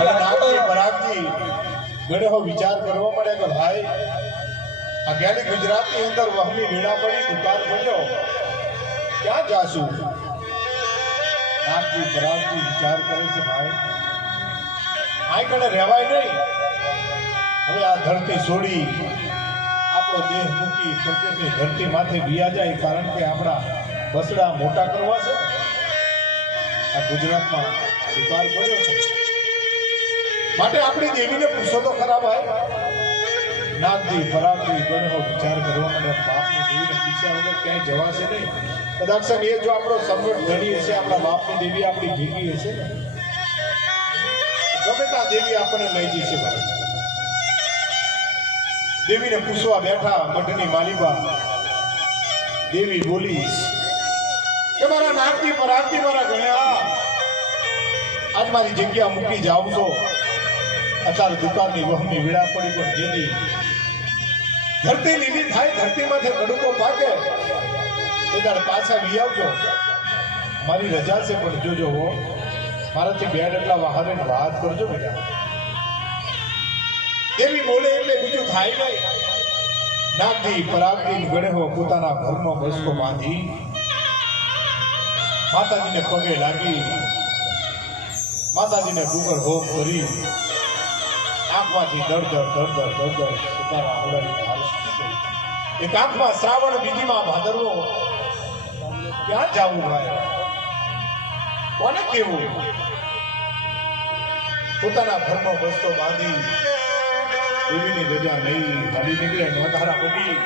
અને નાગજી પરાગજી ગણેહો વિચાર કરવા મળે કે ભાઈ આ ગેલી ગુજરાતની અંદર વહમી વીણા પડી દુકાન પડ્યો ક્યાં જાશું? નાગજી પરાગજી વિચાર કરે છે ભાઈ આ કણે રહેવાય નહીં, હવે આ ધરતી છોડી આપણો દેહ મૂકી પ્રદેશની ધરતી માથે બિયા જાય, કારણ કે આપણા બસડા મોટા કરવા છે. આ ગુજરાતમાં દુકાળ પડ્યો છે માટે આપણી દેવીને પૂછો તો ખરા ભાઈ. નાગજી પરાગજી ગણેહો વિચાર કરવા માટે બાપની દેવીને પૂછ્યા વગર ક્યાંય જવાશે નહીં. કદાચ એ જો આપણો સમ્રાટ ધણી હશે, આપણા બાપની દેવી આપણી ભેગી હશે ને, ગમે ત્યાં દેવી આપણને લઈ જશે ભાઈ. દેવીને પૂછવા બેઠા મઢની માલિકા દેવી બોલી કે મારા નાગજી પરાગજી મારા ગણ્યા આજ મારી જગ્યા મૂકી જાવ છો. અત્યારે દુકાનની વહમી વીણા પડી પણ જેથી ધરતી લીલી થાય, ધરતીમાંથી કડુકો પાકે એ તારે પાછા વી આવજો. મારી રજા છે પણ જોજો હો, મારાથી બેડ એટલા વાહરે વાત કરજો બેટા. દેવી બોલે એટલે બીજું થાય નહીં. નાગજી પરાગજી ગણેહો પોતાના ઘરમાં બસકો બાંધી માતાજીને પગે લાગી, માતાજીને ગુગળ હોમ કરી આંખમાંથી દળદળ પોતાના ઓળાની ધાર સુધી. એક આંખમાં શ્રાવણ, બીજીમાં ભાદરવો. ક્યાં જાવું ભાઈ, કોને કેવું? પોતાના ઘરમાં બસતો બાંધી દેવીની રજા નહીં, હાલી નીકળે નોંધારા પડી.